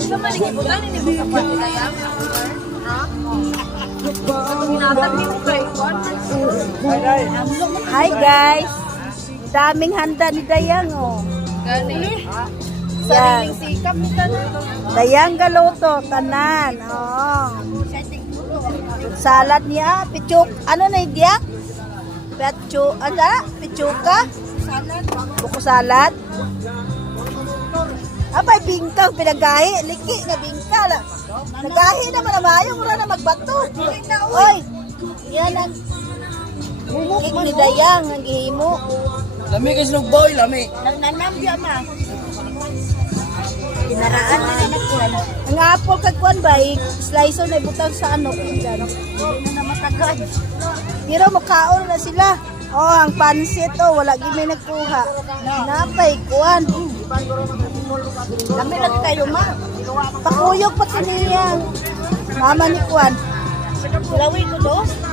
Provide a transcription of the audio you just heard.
Sa maligibutan, hindi mo sa pati yan. Hi guys! Daming handa ni Dayang oh. Gani. Yan. Sariling sikap nito na. Dayang galuto, tanan. Oh. Salad niya, pichuk. Ano na idea? Pichuka? Salad. Buko salad. Apay bingkang pinagahi, liki na bingka lang. Nagahi naman na mayo, mura na magbato. Oy, yan ang bumuk ni Dayang ang gihimo. Lami kay Slug Boy, lami. Nagnanambya ma. Dinaraan na naman kuwan. Ang apple kagkuan ba, slicer na ibutang sa ano, pindan. Hindi na matagad. Pero makaon na sila. Oh, ang pansit oh, wala gyud may nagkuha. Napay kuan. Lami lang kayo ma. Pakuyog pa siniyang mama ni kuan. Lawin ko dos.